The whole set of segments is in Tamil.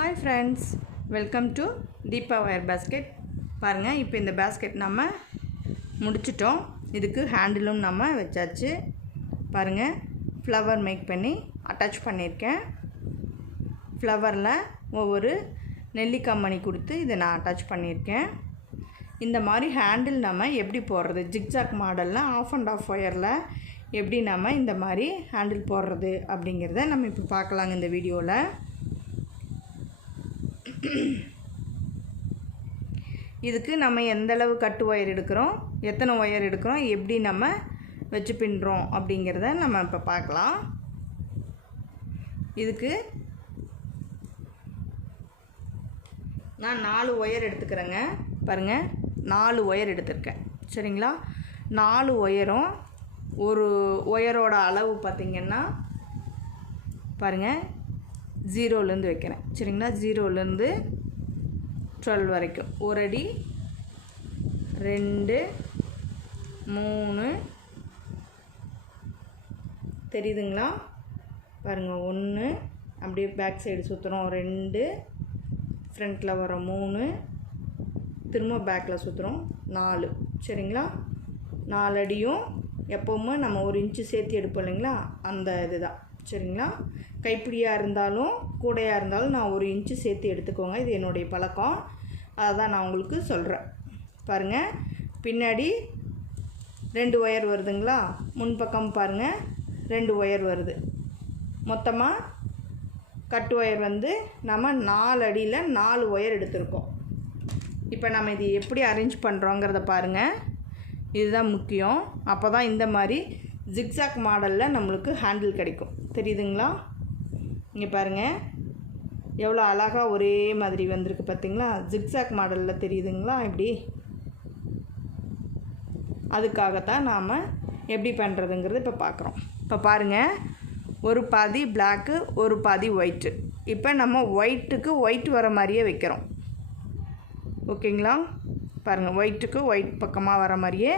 Hi friends, welcome to Deepa Wire Basket. பாருங்கள், இப்போ இந்த பேஸ்கெட் நம்ம முடிச்சிட்டோம். இதுக்கு ஹேண்டிலும் நம்ம வச்சாச்சு. பாருங்கள், ஃப்ளவர் மேக் பண்ணி அட்டாச் பண்ணியிருக்கேன். ஃப்ளவரில் ஒவ்வொரு நெல்லிக்காய் மணி கொடுத்து இதை நான் அட்டாச் பண்ணியிருக்கேன். இந்த மாதிரி ஹேண்டில் நம்ம எப்படி போடுறது, ஜிக்ஜாக் மாடலில் ஆஃப் அண்ட் ஆஃப் ஒயரில் எப்படி நம்ம இந்த மாதிரி ஹேண்டில் போடுறது அப்படிங்கிறத நம்ம இப்போ பார்க்கலாங்க இந்த வீடியோவில். இதுக்கு நம்ம எந்தளவு கட்டு ஒயர் எடுக்கிறோம், எத்தனை ஒயர் எடுக்கிறோம், எப்படி நம்ம வச்சு பின்னுறோம் அப்படிங்கிறத நம்ம இப்போ பார்க்கலாம். இதுக்கு நான் 4 ஒயர் எடுத்துக்கிறேங்க. பாருங்கள், 4 ஒயர் எடுத்திருக்கேன். சரிங்களா? 4 ஒயரும் ஒரு ஒயரோட அளவு பார்த்திங்கன்னா பாருங்கள், 0லேருந்து வைக்கிறேன். சரிங்களா? 0லேருந்து 12 வரைக்கும். ஒரு அடி, 2, 3 தெரியுதுங்களா? பாருங்கள், 1 அப்படியே பேக் சைடு சுற்றுறோம், 2 ஃப்ரண்ட்டில் வர 3 திரும்ப பேக்கில் சுற்றுறோம் 4. சரிங்களா? 4 அடியும் எப்போவுமே நம்ம 1 இன்ச்சு சேர்த்து எடுப்போம் இல்லைங்களா, அந்த இதுதான். சரிங்களா? கைப்பிடியாக இருந்தாலும் கூடையாக இருந்தாலும் நான் 1 இன்ச்சு சேர்த்து எடுத்துக்கோங்க. இது என்னுடைய பழக்கம், அதை தான் நான் உங்களுக்கு சொல்கிறேன். பாருங்கள், பின்னாடி 2 ஒயர் வருதுங்களா, முன்பக்கம் பாருங்கள் 2 ஒயர் வருது. மொத்தமாக கட்டு ஒயர் வந்து நம்ம 4 அடியில் 4 ஒயர் எடுத்திருக்கோம். இப்போ நம்ம இது எப்படி அரேஞ்ச் பண்ணுறோங்கிறத பாருங்கள். இதுதான் முக்கியம். அப்போ தான் இந்த மாதிரி ஜிக்ஸாக் மாடலில் நம்மளுக்கு ஹேண்டில் கிடைக்கும். தெரியுதுங்களா? இங்கே பாருங்கள், எவ்வளோ அழகாக ஒரே மாதிரி வந்திருக்கு பார்த்தீங்களா? ஜிக்ஸாக் மாடலில் தெரியுதுங்களா? இப்படி அதுக்காகத்தான் நாம் எப்படி பண்ணுறதுங்கிறது இப்போ பார்க்குறோம். இப்போ பாருங்கள், ஒரு பாதி பிளாக்கு, ஒரு பாதி ஒயிட்டு. இப்போ நம்ம ஒயிட்டுக்கு ஒயிட் வர மாதிரியே வைக்கிறோம். ஓகேங்களா? பாருங்கள், ஒயிட்டுக்கு ஒயிட் பக்கமாக வர மாதிரியே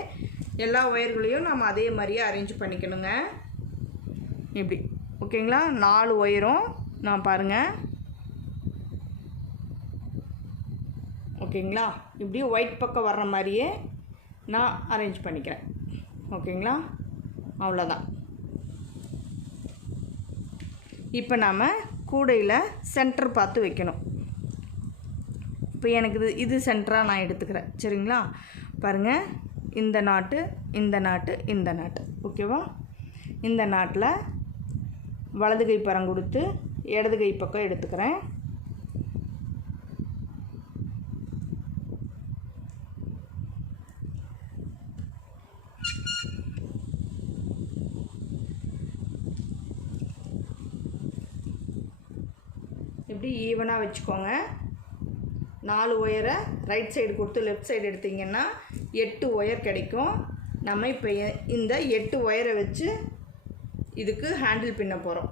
எல்லா ஒயர்களையும் நம்ம அதே மாதிரியே அரேஞ்ச் பண்ணிக்கணுங்க. இப்படி. ஓகேங்களா? 4 ஒயரும் நான் பாருங்கள். ஓகேங்களா? இப்படி ஒயிட் பக்கம் வர்ற மாதிரியே நான் அரேஞ்ச் பண்ணிக்கிறேன். ஓகேங்களா? அவ்வளோதான். இப்போ நாம் கூடையில் சென்டர் பார்த்து வைக்கணும். இப்போ எனக்கு இது சென்டராக நான் எடுத்துக்கிறேன். சரிங்களா? பாருங்கள், இந்த நாட்டு, இந்த நாட்டு, இந்த நாட்டு. ஓகேவா? இந்த நாட்டில் வலது கை பரம் கொடுத்து இடது கை பக்கம் எடுத்துக்கிறேன். இப்படி ஈவனாக வச்சுக்கோங்க. 4 ஒயரை ரைட் சைடு கொடுத்து லெஃப்ட் சைடு எடுத்திங்கன்னா 8 ஒயர் கிடைக்கும். நம்ம இப்போ இந்த 8 ஒயரை வச்சு இதுக்கு ஹேண்டில் பின்ன போகிறோம்.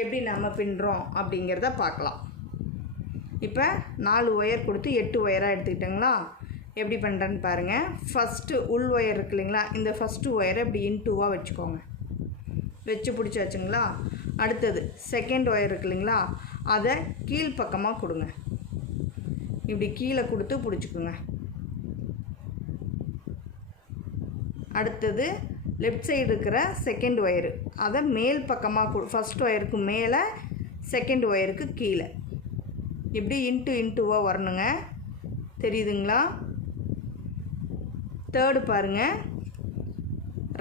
எப்படி நம்ம பின்னுறோம் அப்படிங்கிறத பார்க்கலாம். இப்போ 4 ஒயர் கொடுத்து 8 ஒயராக எடுத்துக்கிட்டோங்களா? எப்படி பண்ணுறேன்னு பாருங்கள். ஃபஸ்ட்டு உள் ஒயர் இருக்கு இல்லைங்களா, இந்த ஃபஸ்ட்டு ஒயரை இப்படி இன்டூவாக வச்சுக்கோங்க. வச்சு பிடிச்சி வச்சுங்களா? அடுத்தது செகண்ட் ஒயர் இருக்கு இல்லைங்களா, அதை கீழ்ப்பக்கமாக கொடுங்க. இப்படி கீழே கொடுத்து பிடிச்சிக்குங்க. அடுத்தது லெஃப்ட் சைடு இருக்கிற செகண்ட் ஒயரு, அதை மேல் பக்கமாக ஃபஸ்ட் ஒயருக்கு மேலே, செகண்ட் ஒயருக்கு கீழே இப்படி இன்ட்டுவாக வரணுங்க. தெரியுதுங்களா? தேர்டு பாருங்கள்,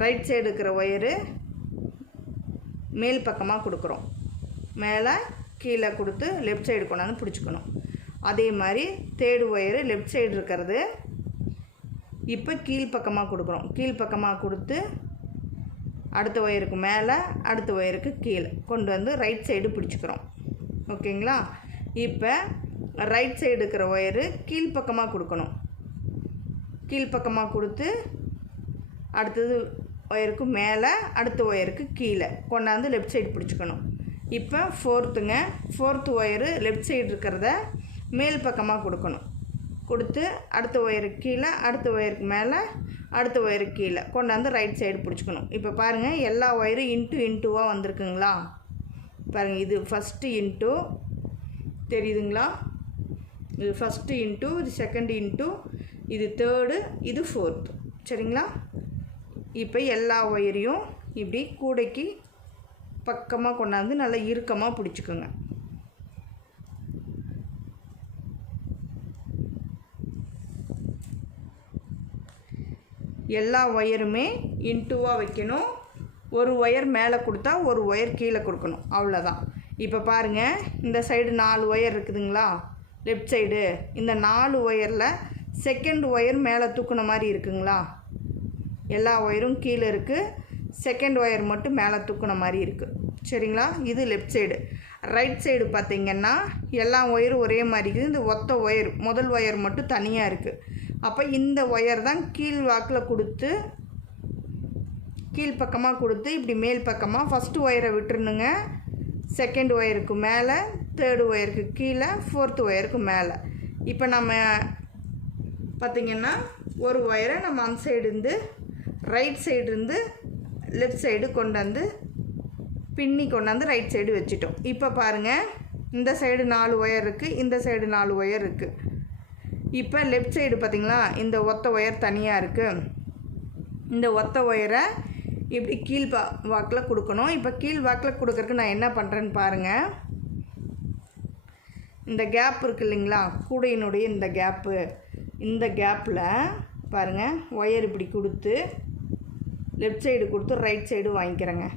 ரைட் சைடு இருக்கிற ஒயரு மேல் பக்கமாக கொடுக்குறோம். மேலே கீழே கொடுத்து லெஃப்ட் சைடு கொண்டாந்து பிடிச்சிக்கணும். அதே மாதிரி தேர்டு ஒயரு லெஃப்ட் சைடு இருக்கிறது இப்போ கீழ்ப்பக்கமாக கொடுக்குறோம். கீழ்ப்பக்கமாக கொடுத்து அடுத்த ஒயருக்கு மேலே, அடுத்த ஒயருக்கு கீழே கொண்டு வந்து ரைட் சைடு பிடிச்சிக்கிறோம். ஓகேங்களா? இப்போ ரைட் சைடு இருக்கிற ஒயரு கீழ்ப்பக்கமாக கொடுக்கணும். கீழ்ப்பக்கமாக கொடுத்து அடுத்தது ஒயருக்கு மேலே, அடுத்த ஒயருக்கு கீழே கொண்டாந்து லெஃப்ட் சைடு பிடிச்சிக்கணும். இப்போ ஃபோர்த்து ஒயரு லெஃப்ட் சைடு இருக்கிறத மேல் பக்கமாக கொடுக்கணும். கொடுத்து அடுத்த ஒயருக்கு கீழே, அடுத்த ஒயருக்கு மேலே, அடுத்த ஒயருக்கு கீழே கொண்டாந்து ரைட் சைடு பிடிச்சிக்கணும். இப்போ பாருங்கள், எல்லா ஒயரும் இன்ட்டுவாக வந்திருக்குங்களா? பாருங்கள், இது ஃபஸ்ட்டு இன்ட்டு, தெரியுதுங்களா? இது ஃபஸ்ட்டு இன்ட்டு, இது செகண்ட் இன்ட்டு, இது தேர்டு, இது ஃபோர்த்து. சரிங்களா? இப்போ எல்லா ஒயரையும் இப்படி கூடைக்கு பக்கமாக கொண்டாந்து நல்லா இறுக்கமாக பிடிச்சிக்கோங்க. எல்லா ஒயருமே இன்ட்டுவாக வைக்கணும். ஒரு ஒயர் மேலே கொடுத்தா ஒரு ஒயர் கீழே கொடுக்கணும், அவ்வளோதான். இப்போ பாருங்கள், இந்த சைடு 4 ஒயர் இருக்குதுங்களா, லெஃப்ட் சைடு. இந்த 4 ஒயரில் செகண்ட் ஒயர் மேலே தூக்குன மாதிரி இருக்குங்களா? எல்லா ஒயரும் கீழே இருக்குது, செகண்ட் ஒயர் மட்டும் மேலே தூக்குன மாதிரி இருக்குது. சரிங்களா? இது லெஃப்ட் சைடு. ரைட் சைடு பார்த்திங்கன்னா எல்லா ஒயரும் ஒரே மாதிரி இருக்குது. இந்த ஒத்த ஒயர், முதல் ஒயர் மட்டும் தனியாக இருக்குது. அப்போ இந்த ஒயர் தான் கீழ் வாக்கில் கொடுத்து, கீழ் பக்கமாக கொடுத்து இப்படி மேல் பக்கமாக ஃபஸ்ட்டு ஒயரை விட்டுருணுங்க. செகண்ட் ஒயருக்கு மேலே, தேர்டு ஒயருக்கு கீழே, ஃபோர்த்து ஒயருக்கு மேலே. இப்போ நம்ம பார்த்திங்கன்னா ஒரு ஒயரை நம்ம அந்த சைடு இருந்து ரைட் சைடு இருந்து லெஃப்ட் சைடு கொண்டாந்து பின்னி கொண்டாந்து ரைட் சைடு வச்சுட்டோம். இப்போ பாருங்கள், இந்த சைடு 4 ஒயர் இருக்குது, இந்த சைடு 4 ஒயர் இருக்குது. இப்போ லெஃப்ட் சைடு பார்த்திங்களா, இந்த ஒத்த ஒயர் தனியாக இருக்குது. இந்த ஒத்த ஒயரை இப்படி கீழ் வாக்கில் கொடுக்கணும். இப்போ கீழ் வாக்கில் கொடுக்கறதுக்கு நான் என்ன பண்ணுறேன்னு பாருங்கள். இந்த கேப் இருக்குது இல்லைங்களா, கூடையினுடைய இந்த கேப்பு, இந்த கேப்பில் பாருங்கள் ஒயர் இப்படி கொடுத்து லெஃப்ட் சைடு கொடுத்து ரைட் சைடு வாங்கிக்கிறேங்க.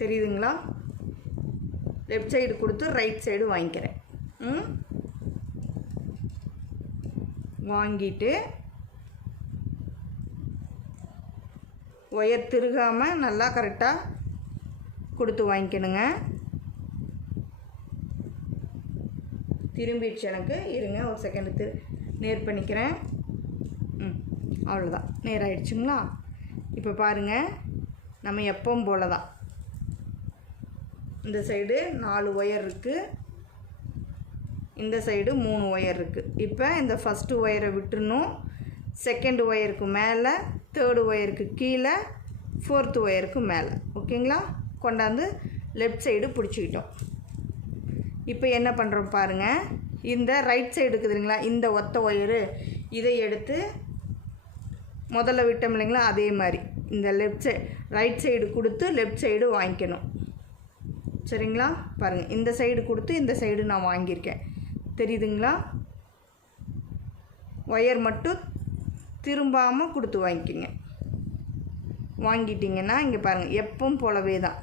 தெரியுதுங்களா? லெஃப்ட் சைடு கொடுத்து ரைட் சைடு வாங்கிக்கிறேன். வாங்கிட்டு ஒயர் திருகாமல் நல்லா கரெக்டாக கொடுத்து வாங்கிக்கணுங்க. திரும்பிடுச்சு எனக்கு, இருங்க ஒரு செகண்டு நேர் பண்ணிக்கிறேன். அவ்வளோதான், நேர் ஆகிடுச்சுங்களா? இப்போ பாருங்கள், நம்ம எப்பவும் போல தான் இந்த சைடு 4 ஒயர் இருக்குது, இந்த சைடு 3 ஒயர் இருக்குது. இப்போ இந்த ஃபஸ்ட்டு ஒயரை விட்டுறணும். செகண்ட் ஒயருக்கு மேலே, தேர்டு ஒயருக்கு கீழே, ஃபோர்த்து ஒயருக்கு மேலே. ஓகேங்களா? கொண்டாந்து லெஃப்ட் சைடு பிடிச்சிக்கிட்டோம். இப்போ என்ன பண்ணுறோம் பாருங்கள், இந்த ரைட் சைடு இருக்குது இல்லைங்களா, இந்த ஒத்த ஒயரு, இதை எடுத்து முதல்ல விட்டோம் இல்லைங்களா, அதே மாதிரி இந்த லெஃப்ட் சைடு ரைட் சைடு கொடுத்து லெஃப்ட் சைடு வாங்கிக்கணும். சரிங்களா? பாருங்கள், இந்த சைடு கொடுத்து இந்த சைடு நான் வாங்கியிருக்கேன். தெரியுதுங்களா? ஒயர் மட்டும் திரும்பாமல் கொடுத்து வாங்கிக்கிங்க. வாங்கிட்டிங்கன்னா இங்கே பாருங்கள், எப்பவும் போலவே தான்.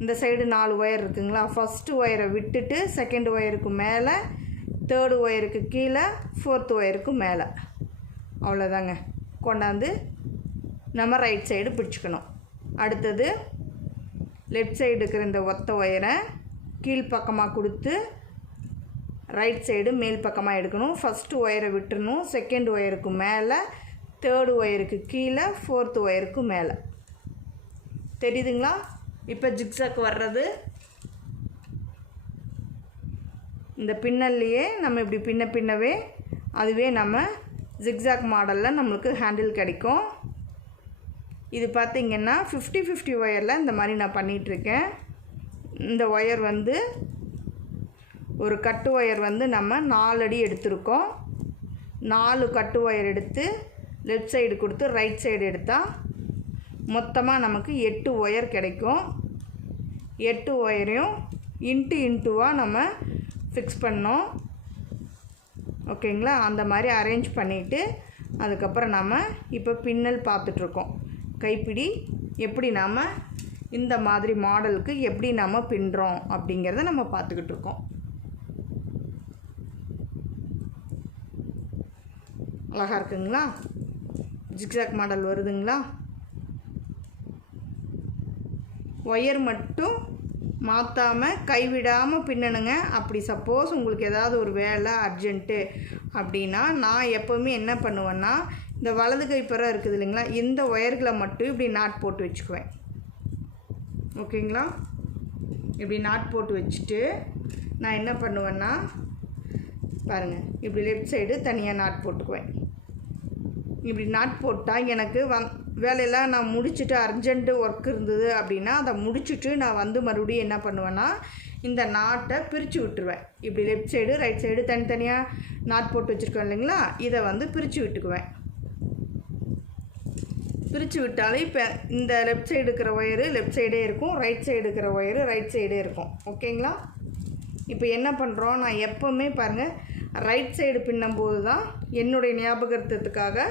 இந்த சைடு 4 ஒயர் இருக்குங்களா, ஃபஸ்ட்டு ஒயரை விட்டுட்டு செகண்ட் ஒயருக்கு மேலே, தேர்டு ஒயருக்கு கீழே, ஃபோர்த்து ஒயருக்கு மேலே. அவ்வளோதாங்க. கொண்டாந்து நம்ம ரைட் சைடு பிடிச்சிக்கணும். அடுத்தது லெஃப்ட் சைடு இருக்கிற இந்த ஒத்த ஒயரை கீழ்ப்பக்கமாக கொடுத்து ரைட் சைடு மேல் பக்கமாக எடுக்கணும். ஃபஸ்ட்டு ஒயரை விட்டுறணும். செகண்ட் ஒயருக்கு மேலே, தேர்டு ஒயருக்கு கீழே, ஃபோர்த்து ஒயருக்கு மேலே. தெரியுதுங்களா? இப்போ ஜிக்ஸாக் வர்றது இந்த பின்னல்லையே நம்ம இப்படி பின்னவே அதுவே நம்ம ஜிக்ஸாக் மாடலில் நம்மளுக்கு ஹேண்டில் கிடைக்கும். இது பார்த்திங்கன்னா 50-50 ஒயரில் இந்த மாதிரி நான் பண்ணிகிட்ருக்கேன். இந்த ஒயர் வந்து ஒரு கட்டு ஒயர் வந்து நம்ம 4 அடி எடுத்திருக்கோம். 4 கட்டு ஒயர் எடுத்து லெஃப்ட் சைடு கொடுத்து ரைட் சைடு எடுத்தால் மொத்தமாக நமக்கு 8 ஒயர் கிடைக்கும். 8 ஒயரையும் இன்ட்டுவாக நம்ம ஃபிக்ஸ் பண்ணோம். ஓகேங்களா? அந்த மாதிரி அரேஞ்ச் பண்ணிவிட்டு அதுக்கப்புறம் நம்ம இப்போ பின்னல் பார்த்துட்ருக்கோம். கைப்பிடி எப்படி நாம் இந்த மாதிரி மாடலுக்கு எப்படி நம்ம பின்னுறோம் அப்படிங்கிறத நம்ம பார்த்துக்கிட்டு இருக்கோம். அழகாக இருக்குங்களா? ஜிக்ஸாக் மாடல் வருதுங்களா? ஒயர் மட்டும் மாற்றாமல் கைவிடாமல் பின்னணுங்க. அப்படி சப்போஸ் உங்களுக்கு ஏதாவது ஒரு வேலை அர்ஜென்ட்டு அப்படின்னா நான் எப்போவுமே என்ன பண்ணுவேன்னா, இந்த வலது கைப்பறம் இருக்குது இல்லைங்களா, இந்த ஒயர்களை மட்டும் இப்படி நாட் போட்டு வச்சுக்குவேன். ஓகேங்களா? இப்படி நாட் போட்டு வச்சுட்டு நான் என்ன பண்ணுவேன்னா, பாருங்கள், இப்படி லெஃப்ட் சைடு தனியாக நாட் போட்டுக்குவேன். இப்படி நாட் போட்டால் எனக்கு வேலையெல்லாம் நான் முடிச்சுட்டு அர்ஜென்ட்டு ஒர்க் இருந்தது அப்படின்னா அதை முடிச்சுட்டு நான் வந்து மறுபடியும் என்ன பண்ணுவேன்னா இந்த நாட்டை பிரித்து விட்டுருவேன். இப்படி லெஃப்ட் சைடு ரைட் சைடு தனித்தனியாக நாட் போட்டு வச்சுருக்கோம் இல்லைங்களா, இதை வந்து பிரித்து விட்டுக்குவேன். பிரித்து விட்டாலே இப்போ இந்த லெஃப்ட் சைடு இருக்கிற ஒயரு லெஃப்ட் சைடே இருக்கும், ரைட் சைடு இருக்கிற ஒயரு ரைட் சைடே இருக்கும். ஓகேங்களா? இப்போ என்ன பண்ணுறோம், நான் எப்போவுமே பாருங்கள் ரைட் சைடு பின்னும்போது தான் என்னுடைய ஞாபகத்துக்காக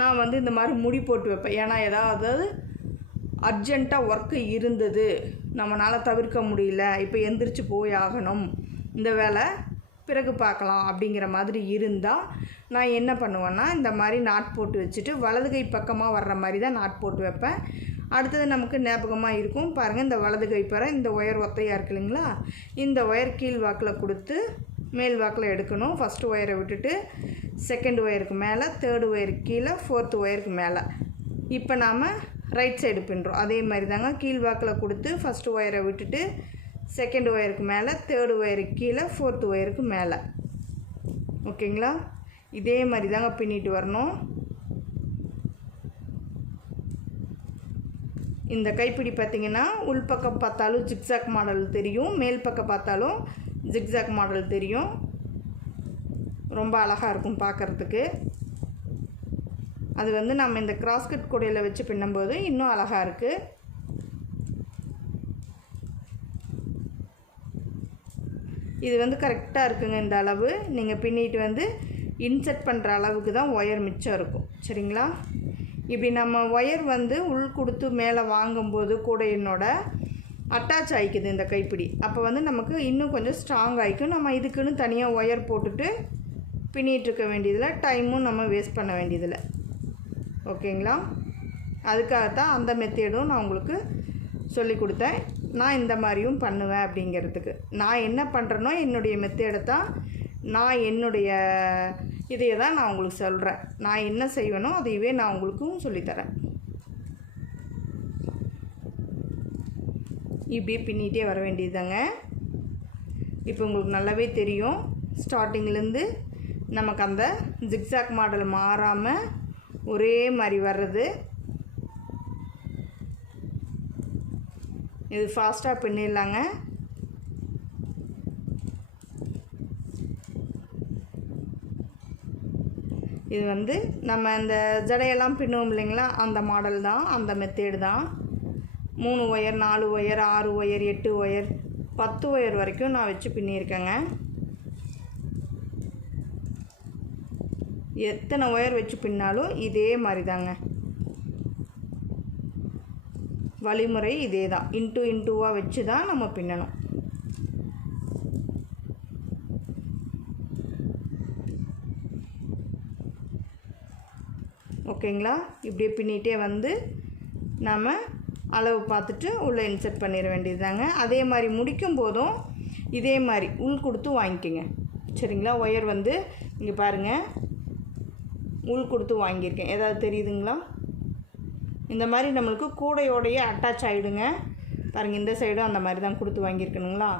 நான் வந்து இந்த மாதிரி முடி போட்டு வைப்பேன். ஏன்னா ஏதாவது அர்ஜெண்ட்டாக ஒர்க்கு இருந்தது, நம்மளால் தவிர்க்க முடியல, இப்போ எந்திரிச்சு போய் ஆகணும், இந்த வேலை பிறகு பார்க்கலாம் அப்படிங்கிற மாதிரி இருந்தால் நான் என்ன பண்ணுவேன்னா இந்த மாதிரி நாட் போட்டு வச்சுட்டு வலது கை பக்கமாக வர்ற மாதிரி தான் நாட் போட்டு வைப்பேன். அடுத்தது நமக்கு ஞாபகமாக இருக்கும் பாருங்கள், இந்த வலது கை பெற இந்த ஒயர் ஒத்தையாக இருக்கு இல்லைங்களா, இந்த ஒயர் கீழ் வாக்கில் கொடுத்து மேல் வாக்கில் எடுக்கணும். ஃபஸ்ட்டு ஒயரை விட்டுட்டு செகண்ட் ஒயருக்கு மேலே, தேர்டு ஒயருக்கு கீழே, ஃபோர்த்து ஒயருக்கு மேலே. இப்போ நாம் ரைட் சைடு பின்னுறோம். அதே மாதிரி தாங்க கீழ் வாக்கில் கொடுத்து ஃபஸ்ட்டு ஒயரை விட்டுட்டு செகண்ட் ஒயருக்கு மேலே, தேர்டு ஒயருக்கு கீழே, ஃபோர்த்து ஒயருக்கு மேலே. ஓகேங்களா? இதே மாதிரி தாங்க பின்னிட்டு வரணும். இந்த கைப்பிடி பார்த்திங்கன்னா உள்பக்கம் பார்த்தாலும் ஜிக்ஸாக் மாடல் தெரியும், மேல் பக்கம் பார்த்தாலும் ஜிக்ஸாக் மாடல் தெரியும். ரொம்ப அழகாக இருக்கும் பார்க்குறதுக்கு. அது வந்து நம்ம இந்த கிராஸ்கட் கூடையில் வச்சு பின்னும்போது இன்னும் அழகாக இருக்குது. இது வந்து கரெக்டாக இருக்குங்க இந்த அளவு. நீங்கள் பின்னிட்டு வந்து இன்செர்ட் பண்ணுற அளவுக்கு தான் ஒயர் மிச்சம் இருக்கும். சரிங்களா? இப்படி நம்ம ஒயர் வந்து உள் கொடுத்து மேலே வாங்கும்போது கூடையினோட அட்டாச் ஆகிக்குது இந்த கைப்பிடி. அப்போ வந்து நமக்கு இன்னும் கொஞ்சம் ஸ்ட்ராங் ஆகிக்கும். நம்ம இதுக்குன்னு தனியாக ஒயர் போட்டுட்டு பின்னிகிட்ருக்க வேண்டியதில்லை, டைமும் நம்ம வேஸ்ட் பண்ண வேண்டியதில்லை. ஓகேங்களா? அதுக்காகத்தான் அந்த மெத்தேடும் நான் உங்களுக்கு சொல்லி கொடுத்தேன். நான் இந்த மாதிரியும் பண்ணுவேன் அப்படிங்கிறதுக்கு. நான் என்ன பண்ணுறேனோ என்னுடைய மெத்தேடை தான், நான் என்னுடைய இதையை தான் நான் உங்களுக்கு சொல்கிறேன். நான் என்ன செய்வேனோ அதையவே நான் உங்களுக்கும் சொல்லித்தரேன். இப்படியே பின்னிகிட்டே வர வேண்டியதுதாங்க. இப்போ உங்களுக்கு நல்லாவே தெரியும், ஸ்டார்டிங்லேருந்து நமக்கு அந்த ஜிக்ஸாக் மாடல் மாறாமல் ஒரே மாதிரி வர்றது. இது ஃபாஸ்ட்டாக பின்னிடலாங்க. இது வந்து நம்ம இந்த ஜடையெல்லாம் பின்னுவோம் இல்லைங்களா, அந்த மாடல் தான், அந்த மெத்தேடு தான். 3 wire 4 wire 6 wire 8 wire 10 wire வரைக்கும் நான் வச்சு பின்னியிருக்கேங்க. எத்தனை ஒயர் வச்சு பின்னாலும் இதே மாதிரி தாங்க வழிமுறை. இதே தான், இன்டூவாக வச்சு தான் நம்ம பின்னணும். ஓகேங்களா? இப்படியே பின்னிகிட்டே வந்து நாம் அளவு பார்த்துட்டு உள்ளே இன்செர்ட் பண்ணிட வேண்டியது தாங்க. அதே மாதிரி முடிக்கும் போதும் இதே மாதிரி உள் கொடுத்து வாங்கிக்கோங்க. சரிங்களா? ஒயர் வந்து இங்கே பாருங்கள், உள் கொடுத்து வாங்கியிருக்கேன். ஏதாவது தெரியுதுங்களா? இந்த மாதிரி நம்மளுக்கு கூடையோடையே அட்டாச் ஆகிடுங்க. பாருங்கள், இந்த சைடும் அந்த மாதிரி தான் கொடுத்து வாங்கியிருக்கணுங்களா.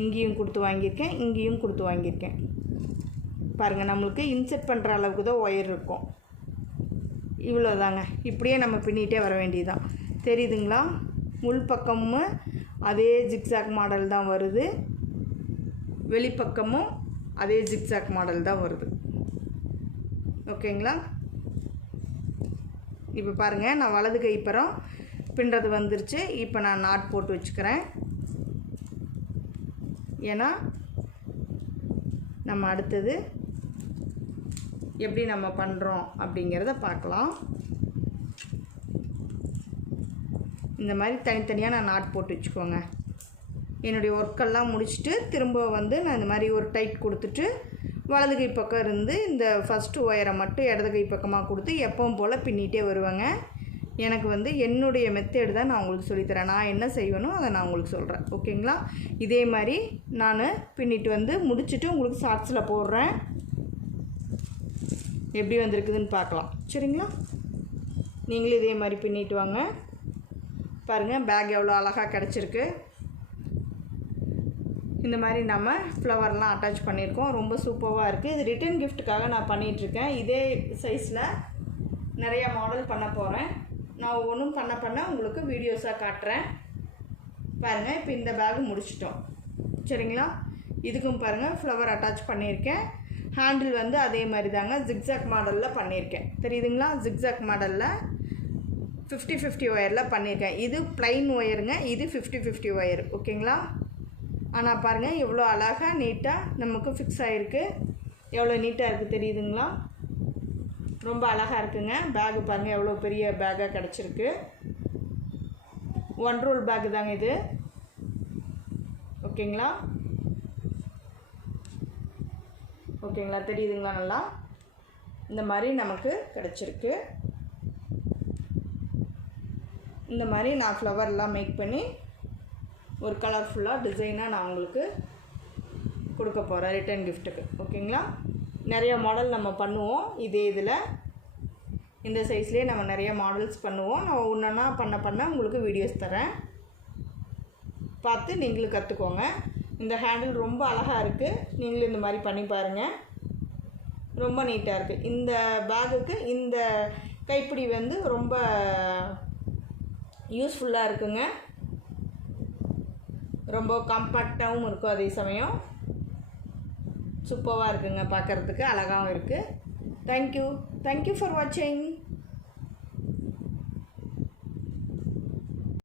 இங்கேயும் கொடுத்து வாங்கியிருக்கேன், இங்கேயும் கொடுத்து வாங்கியிருக்கேன். பாருங்கள், நம்மளுக்கு இன்செர்ட் பண்ணுற அளவுக்கு தான் ஒயர் இருக்கும். இவ்வளோ தாங்க. இப்படியே நம்ம பின்னிகிட்டே வர வேண்டியதுதான். தெரியுதுங்களா? உள் பக்கமும் அதே ஜிக்ஸாக் மாடல் தான் வருது, வெளிப்பக்கமும் அதே ஜிக்ஸாக் மாடல் தான் வருது. ஓகேங்களா? இப்போ பாருங்கள், நான் வலது கைப்பறம் பின்னுறது வந்துருச்சு. இப்போ நான் நாட் போட்டு வச்சுக்கிறேன். ஏன்னா நம்ம அடுத்தது எப்படி நம்ம பண்ணுறோம் அப்படிங்கிறத பார்க்கலாம். இந்த மாதிரி தனித்தனியாக நான் நாட் போட்டு வச்சுக்கோங்க. என்னுடைய ஒர்க்கெல்லாம் முடிச்சுட்டு திரும்ப வந்து நான் இந்த மாதிரி ஒரு டைட் கொடுத்துட்டு வலது கை பக்கம் இருந்து இந்த ஃபஸ்ட்டு ஒயரை மட்டும் இடது கை பக்கமாக கொடுத்து எப்பவும் போல் பின்னிகிட்டே வருவேங்க. எனக்கு வந்து என்னுடைய மெத்தேடு தான் நான் உங்களுக்கு சொல்லித்தரேன். நான் என்ன செய்வேனோ அதை நான் உங்களுக்கு சொல்கிறேன். ஓகேங்களா? இதே மாதிரி நான் பின்னிட்டு வந்து முடிச்சுட்டு உங்களுக்கு ஷார்ட்ஸில் போடுறேன். எப்படி வந்திருக்குதுன்னு பார்க்கலாம். சரிங்களா? நீங்களும் இதே மாதிரி பின்னிட்டு வாங்க. பாருங்கள், பேக் எவ்வளோ அழகாக கிடச்சிருக்கு. இந்த மாதிரி நம்ம ஃப்ளவர்லாம் அட்டாச் பண்ணியிருக்கோம். ரொம்ப சூப்பராக இருக்குது. இது ரிட்டன் கிஃப்ட்டுக்காக நான் பண்ணிகிட்ருக்கேன். இதே சைஸில் நிறையா மாடல் பண்ண போகிறேன். நான் ஒவ்வொன்றும் பண்ண உங்களுக்கு வீடியோஸாக காட்டுறேன். பாருங்கள், இப்போ இந்த பேக் முடிச்சிட்டோம் சரிங்களா. இதுக்கும் பாருங்கள் ஃப்ளவர் அட்டாச் பண்ணியிருக்கேன். ஹேண்டில் வந்து அதே மாதிரி தாங்க ஜிக்ஸாக் மாடலில் பண்ணியிருக்கேன். தெரியுதுங்களா? ஜிக்ஸாக் மாடலில் 50-50 ஒயரில் பண்ணியிருக்கேன். இது ப்ளைன் ஒயருங்க, இது 50-50 ஒயர். ஓகேங்களா? ஆனால் பாருங்கள் எவ்வளோ அழகாக நீட்டாக நமக்கு ஃபிக்ஸ் ஆகிருக்கு. எவ்வளோ நீட்டாக இருக்குது தெரியுதுங்களா? ரொம்ப அழகாக இருக்குங்க. பேகு பாருங்கள் எவ்வளோ பெரிய பேக்காக கிடச்சிருக்கு. 1 ரோல் பேக்கு தாங்க இது. ஓகேங்களா? ஓகேங்களா, தெரியுதுங்களா? நல்லா இந்த மாதிரி நமக்கு கிடச்சிருக்கு. இந்த மாதிரி நான் ஃப்ளவர்லாம் மேக் பண்ணி ஒரு கலர்ஃபுல்லாக டிசைனாக நான் உங்களுக்கு கொடுக்க போகிறேன் ரிட்டன் கிஃப்ட்டுக்கு. ஓகேங்களா? நிறைய மாடல் நம்ம பண்ணுவோம். இதே இதில் இந்த சைஸ்லேயே நம்ம நிறைய மாடல்ஸ் பண்ணுவோம். நான் ஒன்றா பண்ண உங்களுக்கு வீடியோஸ் தரேன், பார்த்து நீங்களும் கற்றுக்கோங்க. இந்த ஹேண்டில் ரொம்ப அழகாக இருக்குது. நீங்களும் இந்த மாதிரி பண்ணி பாருங்கள். ரொம்ப நீட்டாக இருக்குது. இந்த பேகுக்கு இந்த கைப்பிடி வந்து ரொம்ப யூஸ்ஃபுல்லாக இருக்குங்க. ரொம்ப காம்பேக்டாகவும் இருக்கும், அதே சமயம் சூப்பராக இருக்குங்க. பார்க்குறதுக்கு அழகாகவும் இருக்குது. தேங்க்யூ ஃபார் வாட்சிங்.